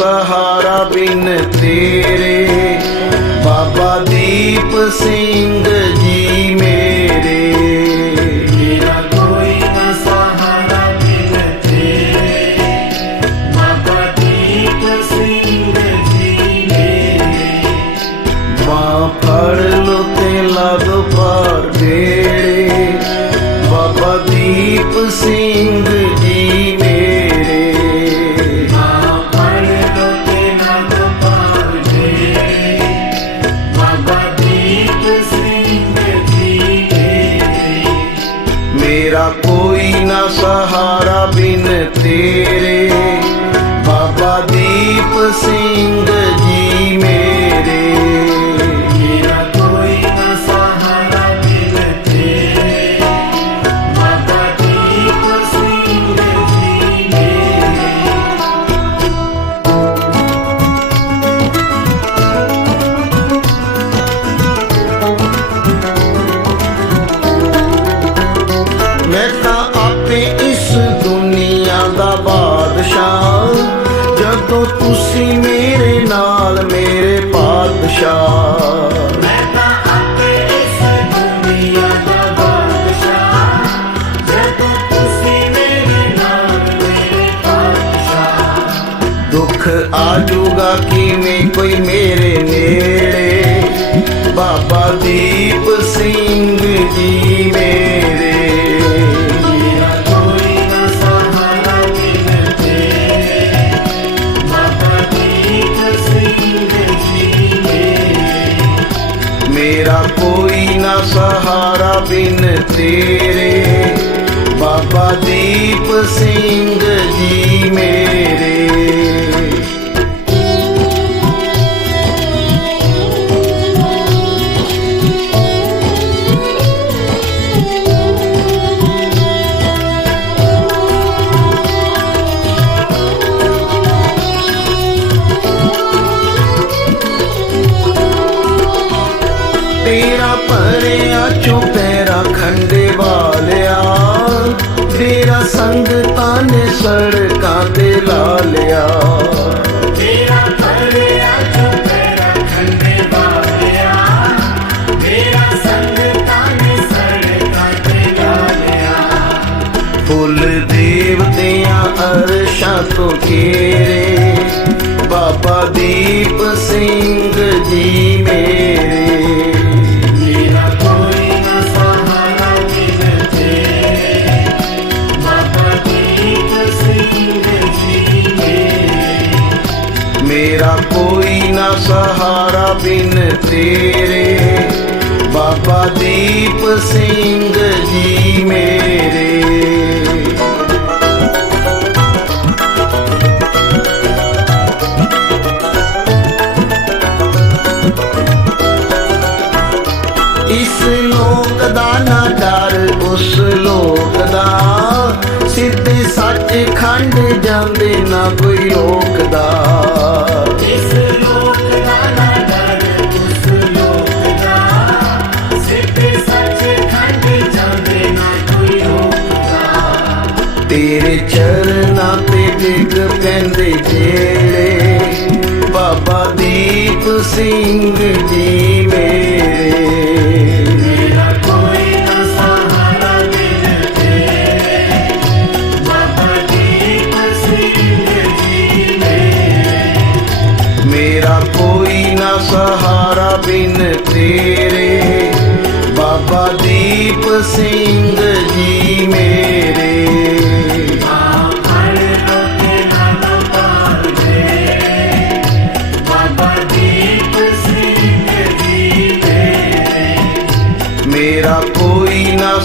ਸਹਾਰਾ ਬਿਨ ਤੇਰੇ। ਬਾਬਾ ਦੀਪ ਸਿੰਘ ਜੀ ਮੇਰੇ। ਮੇਰਾ ਕੋਈ ਨਾ ਸਹਾਰਾ ਬਿਨ ਤੇਰੇ। ਬਾਬਾ ਦੀਪ ਸਿੰਘ ਜੀ ਮੇਰੇ। ਬਾਹ ਫੜ ਲੋ ਤੇ ਲੱਗ ਪਾਰ ਢੇੜੇ ਬਾਬਾ ਦੀਪ ਸਿੰਘ ਸਹਾਰਾ ਬਿਨ ਤੇਰੇ। ਬਾਬਾ ਦੀਪ ਸਿੰਘ ਦੁੱਖ ਆਜੂਗਾ ਕਿਵੇਂ ਕੋਈ ਮੇਰੇ ਨੇੜੇ? ਬਾਬਾ ਦੀਪ ਸਿੰਘ ਜੀ ਮੇਰੇ। ਮੇਰਾ ਕੋਈ ਨਾ ਸਹਾਰਾ ਬਿਨ ਤੇਰੇ। ਬਾਬਾ ਦੀਪ ਸਿੰਘ ਜੀ ਮੇਰੇ। ਤੇਰੇ ਜੀ ਮੇਰੇ ਤੇਰਾ ਖੰਡੇ ਵਾਲਿਆ। ਤੇਰਾ ਸੰਗਤਾਂ ਨੇ ਸੜਕਾਂ ਤੇ ਲਾ ਲਿਆ। ਮੇਰਾ ਭਰਿਆ ਚੁਪੈਰਾ ਖੰਡੇ ਵਾਲਿਆ। ਮੇਰਾ ਸੰਗਤਾਂ ਨੇ ਸੜਕਾਂ ਤੇ ਲਾ ਲਿਆ। ਫੁੱਲ ਦੇਵਤਿਆਂ ਅਰਸ਼ਾਂ ਤੋਂ ਘੇਰੇ। ਬਾਬਾ ਦੀਪ ਸਿੰਘ ਜੀ ਮੇਰਾ। ਸਹਾਰਾ ਬਿਨ ਤੇਰੇ, ਬਾਬਾ ਦੀਪ ਸਿੰਘ ਜੀ ਮੇਰੇ। ਇਸ ਲੋਕ ਦਾ ਨਾ ਡਰ, ਉਸ ਲੋਕ ਦਾ ਸਿੱਧੇ ਸੱਚ ਖੰਡ ਜਾਂਦੇ ਨਾ ਕੋਈ ਰੋਕਦਾ ਪੈਂਦੇ ਜਿਹੜੇ ਬਾਬਾ ਦੀਪ ਸਿੰਘ ਜੀ ਮੇਰੇ ਮੇਰਾ ਕੋਈ ਨਾ ਸਹਾਰਾ ਬਿਨ ਤੇਰੇ ਬਾਬਾ ਦੀਪ ਸਿੰਘ ਜੀ ਮੇਰੇ। ਮੇਰਾ ਕੋਈ ਨਾ ਸਹਾਰਾ ਬਿਨ ਤੇਰੇ। ਬਾਬਾ ਦੀਪ ਸਿੰਘ ਜੀ ਮੇਰੇ।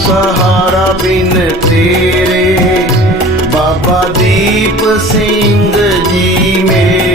ਸਹਾਰਾ ਬਿਨ ਤੇਰੇ। ਬਾਬਾ ਦੀਪ ਸਿੰਘ ਜੀ ਮੇਰੇ।